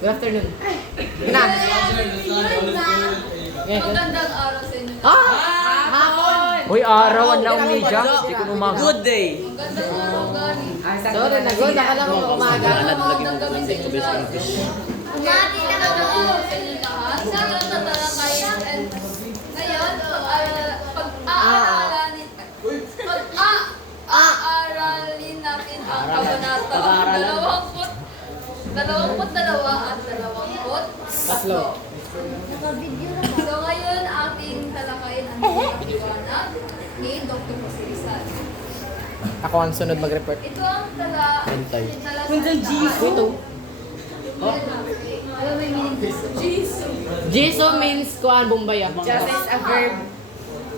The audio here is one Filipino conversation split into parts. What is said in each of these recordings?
Good afternoon. Na. Magandang araw sa inyo. Hapon! Uy, araw na umedia. Hindi ko umaga. Good day. Magandang araw gani. Sorry, nagod. Akala ko umaga. Magandang gabi sa inyo lahat. Umati na ako sa inyo lahat. Sa tatalakayan. And ngayon, pag-aaralin natin ang kabanata 22 at 23. So ngayon, ating talakayin ang pagkakaliwanag ni Dr. Jose Rizal. Ako ang sunod mag-report. Ito ang talasahan. Ito. Alam mo yung meaning Jiso? Jiso means kuan Bombay. Just is a verb.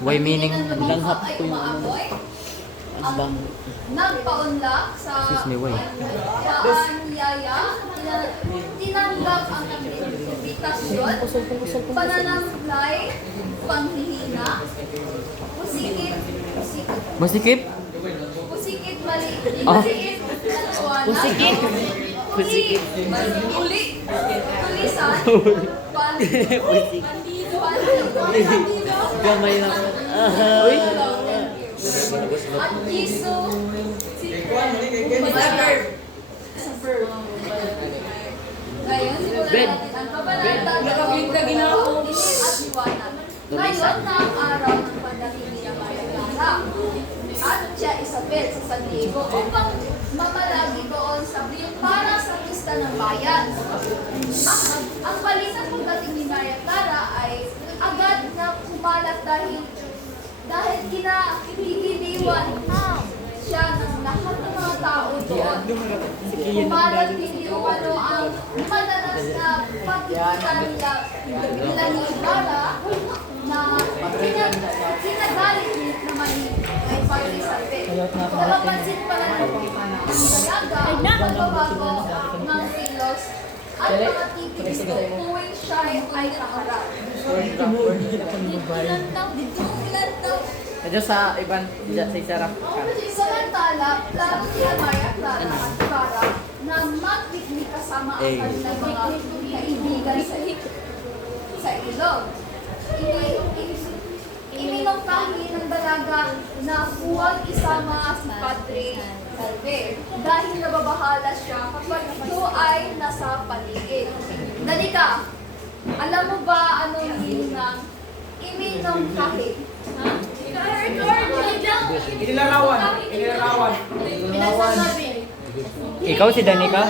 Why meaning Langhap ay ko yung umaapoy. Bang. Nagpaunlak sa Excuse me, why? paanyaya, tinanggap ang imbitasyon, pananamlay, panghihina, pusikit, Masikip? pusikit mali, Ah. pusikit, Pusikit. uli, tulisan, Gamay lang. Uy. at Jiso, sa verb. Ngayon, simulan natin ang kabanata at liwanag. Ngayon na ang araw ng pagdating ni Amaya Clara at siya Isabel sa San Diego upang mamalagi doon sa para sa pista ng bayan. Ang balitang pagdating ni Maria Clara ay agad na kumalat dahil kinahihiliwan siya ng lahat ng mga tao doon. Kumalat din yung ang madalas na pagkikita nila ni Ibarra na kinagalit naman ni Padre Isabel. Napapansin pala ng dalaga ang pagbabago ng kilos at mga titig tuwing siya ay kaharap. Ilan taon? Medyo sa iban, sa isarap ka. Samantala, plano ni Amaya Clara at Ibarra na mag-picnic kasama ang kanilang mga kaibigan sa ilog. Iminongkahi ng dalaga na huwag isama si Padre Salve dahil nababahala siya kapag ito ay nasa paligid. Dalika, alam mo ba anong meaning ng iminongkahi? Ha? Inilarawan. Ikaw si Danica?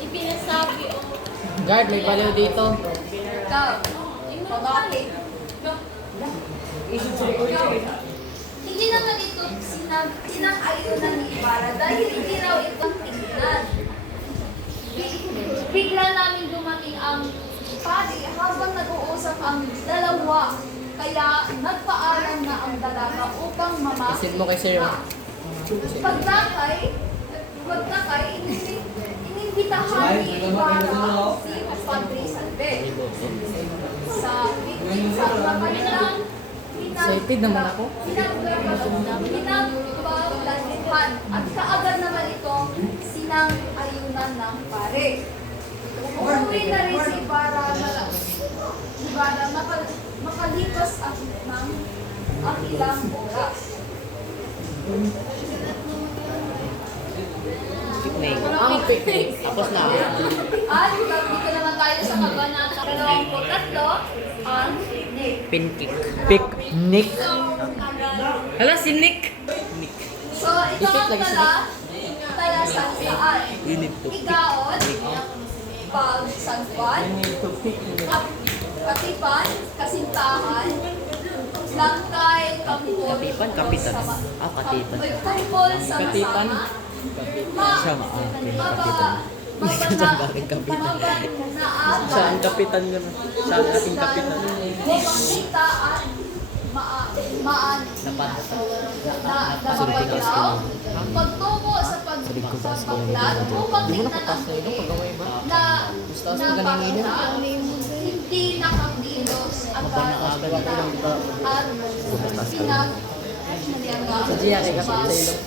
Ipinasabi o Guard, may baliw dito. ikaw. Bakit? Hindi naman ito sinang-ayunan ni Ibarra dahil hindi raw itong tingnan. Bigla namin dumating ang pari habang nag-uusap ang dalawa. Kaya nagpaalam na ang dalaga upang Isin mo kay Sir. Pagdakay, inimbitahan ni Ibarra si Padre Salve. Sa kanilang Excited naman ako. pinagbablatihan at kaagad naman itong sinang-ayunan ng pare. Umuwi na rin si Ibarra makalipas ang ilang oras. Ang picnic. Tapos na. At dito naman tayo sa kabanata 23, ang picnic. Pinkik. Picnic. Hala, si Nick. So, ito ang talasaan. Igaon, pagsantuan, katipan, kasintahan, langkay, kampol, Katipan, kapitan. Katipan. kampol, sama-sama, Sama, kapitan. Saan kapitan ka na? Saan ating kapitan? Makita at napapaglaw, pagtungo sa paglat upang tingnan ang piling na napakita, hindi nakakilos agad at Sa Gia, kay kapit sa ilong.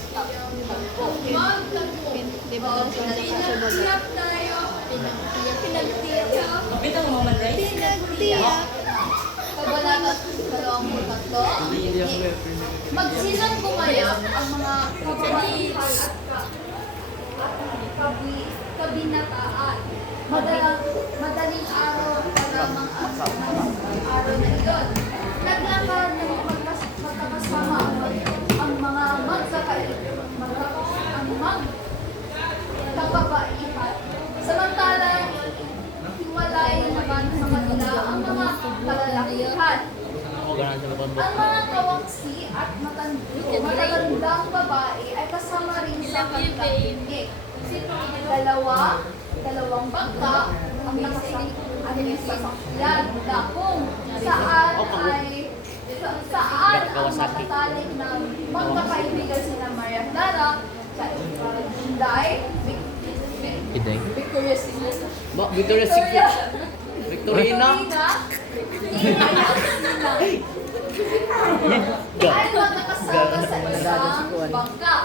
Pinagtiyak tayo. Pinagtiyak. Kapitang mo man, right? Pinagtiyak. Kabanata 23. Magsilang gumayak ang mga kababaihan at kabinataan. Madaling araw pa lamang ang araw na iyon. Naglakad ng magkakasama ang mga magkakabaihan. Samantalang hiwalay naman sa kanila ang mga kalalakihan. Ang mga kawangsi at magagandang babae ay kasama rin sa kanilang bingig. Dalawang bangka ang nasasakyan na kung saan ang matatalik ng magkakaibigan sina Maria Clara sa Inday, Victoria's Secret. Victoria's Secret. Victorina. Ay magkakasama sa isang bangka.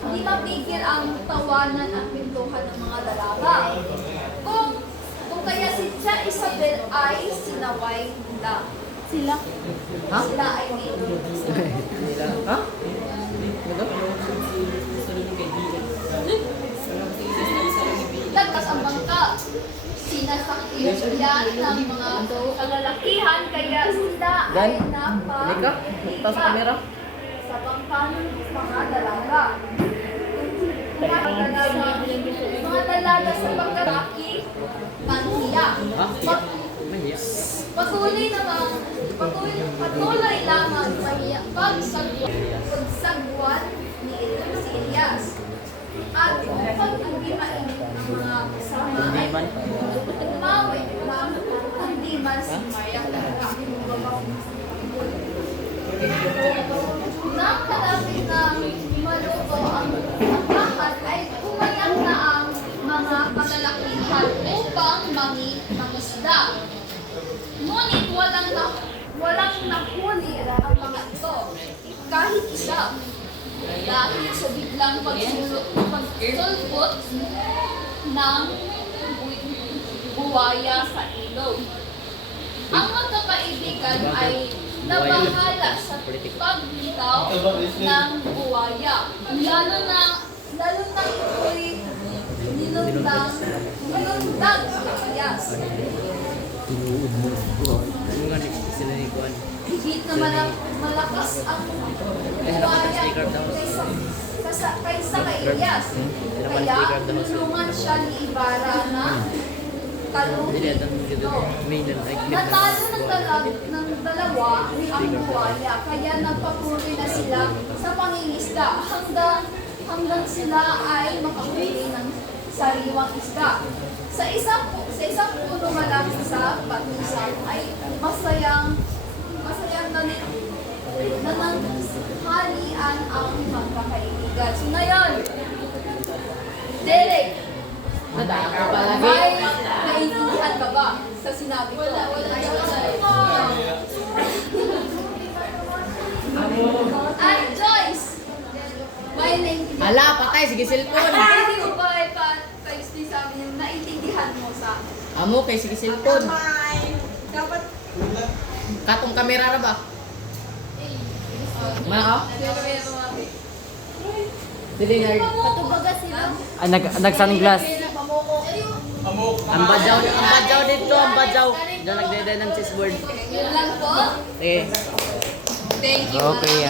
Hindi mapigil ang tawanan at pintuhan ng mga dalaga. Kung kaya si Isabel ay sinaway na. Sila? Ha? Sila ay nilo. Ha? Lagpas ang bangka. Sinasakyan ng mga kalalakihan kaya sila ay Halika. Taas sa kamera. sa bangka ng mga dalaga. Mga dalaga sa pagkaraki, panghiya. Ha? Mahiya. Patuloy lamang pagsagwan ni Elias. At upang hindi mainit ang mga kasama ay tumawid lang hindi man si Maria Clara. Nang kalapit na maluto ang lahat ay umayak na ang mga kalalakihan upang mangisda. Ngunit walang nahuli ang mga ito, kahit isa. Dahil sa biglang pagsulpot ng buwaya sa ilog. Ang magkakaibigan ay nabahala sa pagbitaw ng buwaya. Lalo na ito'y ninundag sa Elias. Higit na malakas ang buwaya kaysa kay Elias. Kaya tulungan siya ni Ibarra na talungin ito. Natalo ng dalawa ang buwaya, kaya nagpapuri na sila sa pangingisda hanggang sila ay makahuli ng sariwang isda. Sa isang puno malapit sa batusan ay masayang nananghalian ang magkakaibigan. So ngayon, Derek, may naiintindihan ka ba sa sinabi ko? At Joyce, may naiintindihan. Ala, patay. Sige, cellphone. Hindi mo ba pa-explain sa amin yung naintindihan mo sa Amo, kay sige, cellphone. dapat Katong kamera na ba? Mana ka? Dili na. katubaga sila. Nag-sunglass. Ang Badyaw badyaw dito, ang badyaw. Diyan nagdede ng chessboard. Yun lang po. Okay. Thank you. Okay,